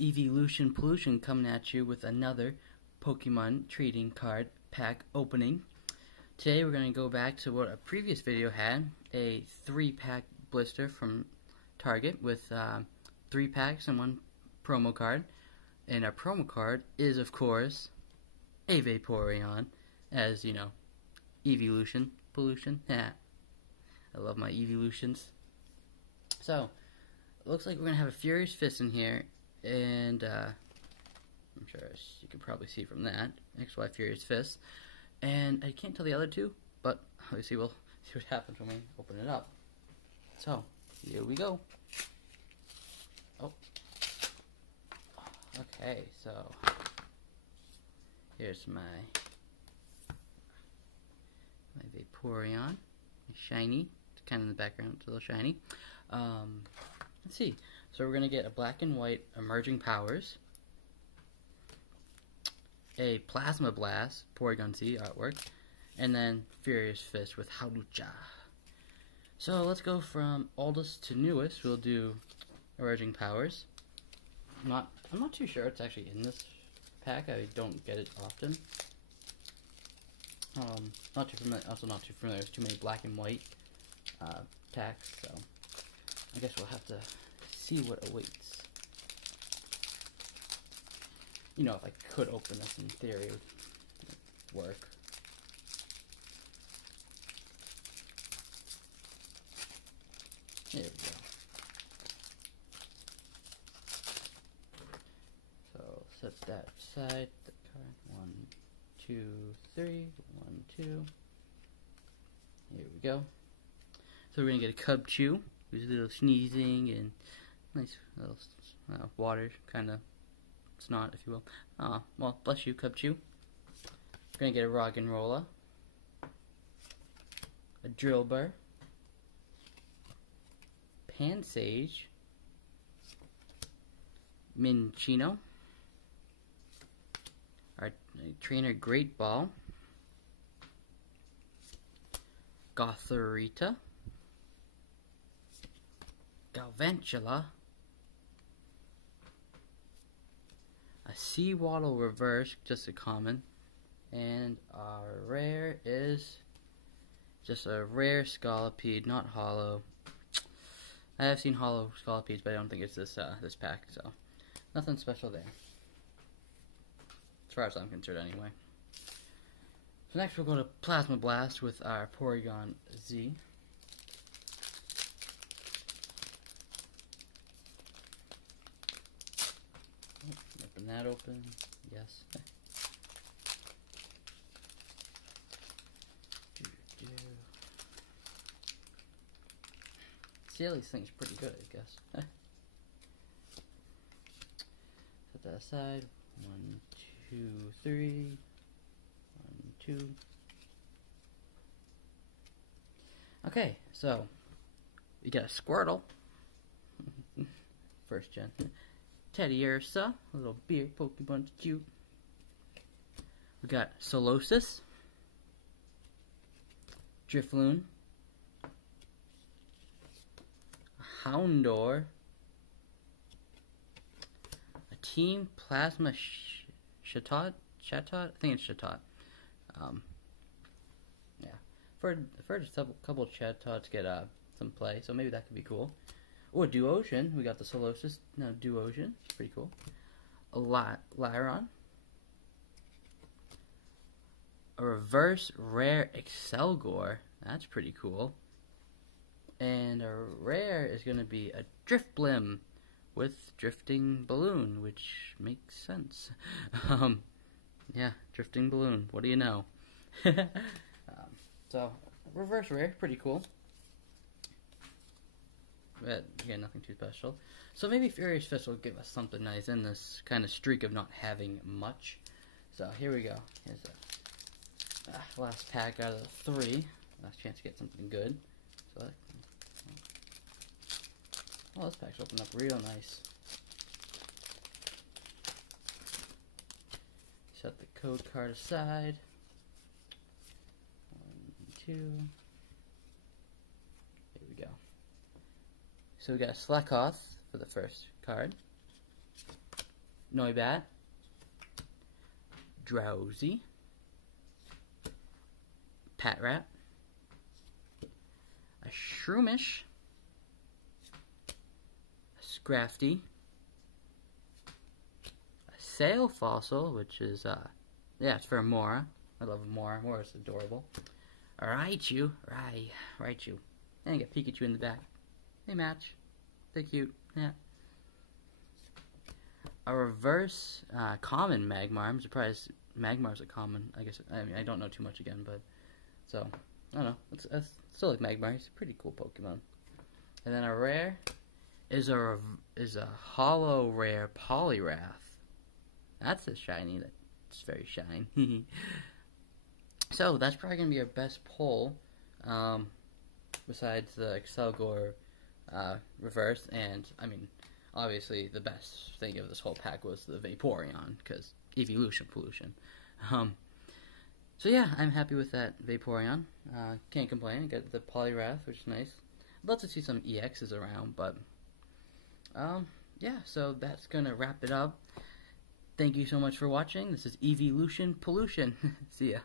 Evolution Pollution coming at you with another Pokemon trading card pack opening. Today we're going to go back to what a previous video had, a 3-pack blister from Target with 3 packs and 1 promo card. And our promo card is, of course, a Vaporeon, as you know, Evolution Pollution. Yeah, I love my evolutions. So, it looks like we're going to have a Furious Fist in here, and I'm sure you can probably see from that, XY Furious Fist. And I can't tell the other two, but obviously we'll see what happens when we open it up. So, here we go. Oh. Okay, so here's my Vaporeon. Shiny. It's kind of in the background, it's a little shiny. Let's see. So we're going to get a black and white Emerging Powers, a Plasma Blast, Porygon Z artwork, and then Furious Fist with Halucha. So let's go from oldest to newest. We'll do Emerging Powers. I'm not too sure it's actually in this pack. I don't get it often. Not too familiar. Also not too familiar. There's too many black and white packs, so I guess we'll have to see what awaits. You know, if I could open this in theory, it would work. There we go. So set that aside. The card 1, 2, 3. 1, 2. Here we go. So we're gonna get a Cubchoo, who's a little sneezing and nice little water kind of snot, if you will. Well, bless you, Cubchoo. We're gonna get a Roggenrola, a Drillbur, Pansage, Minccino, our trainer Great Ball, Gothorita, Galvantula, a Seawaddle Reverse, just a common, and our rare is just a rare Scolipede, not hollow. I have seen hollow Scolipedes, but I don't think it's this this pack, so nothing special there, as far as I'm concerned anyway. So next we'll go to Plasma Blast with our Porygon Z. Open that open. Yes. See, these things are pretty good, I guess. Set that aside. 1, 2, 3. 1, 2. Okay, so we got a Squirtle. First gen. Teddiursa, a little beer Pokemon, cute. We got Solosis, Drifloon, a Houndour, a Team Plasma Chatot? I think it's Chatot. Yeah, for just a couple of Chatots get some play, so maybe that could be cool. Or Duocean. We got the Solosis. No, Duocean. Pretty cool. A Lyron. A reverse rare Excelgor. That's pretty cool. And a rare is going to be a Drifblim with Drifting Balloon, which makes sense. Yeah, Drifting Balloon. What do you know? So, reverse rare. Pretty cool. But again, nothing too special. So maybe Furious Fist will give us something nice in this kind of streak of not having much. So here we go. Here's the last pack out of the 3. Last chance to get something good. So, well, this pack's opened up real nice. Set the code card aside. 1, 2. Here we go. So we got a Slakoth for the first card. Noibat, Drowsy, Patrat, a Shroomish, a Scrafty, a Sail Fossil, which is, yeah, it's for Mora. I love Mora. Mora's adorable. A Raichu, Raichu. And I got Pikachu in the back. They match. They're cute. Yeah. A reverse common Magmar. I'm surprised Magmar's a common. I guess, I mean, I don't know too much again, but so I don't know. It's still like Magmar. He's a pretty cool Pokemon. And then a rare is a hollow rare Poliwrath. That's a shiny. That's very shiny. So that's probably gonna be our best pull, besides the Excelgor reverse, and I mean, obviously the best thing of this whole pack was the Vaporeon, because evolution pollution. So yeah, I'm happy with that Vaporeon. Can't complain. Got the Poliwrath, which is nice. I'd love to see some EXs around, but yeah, so that's gonna wrap it up. Thank you so much for watching. This is Evolution Pollution. See ya.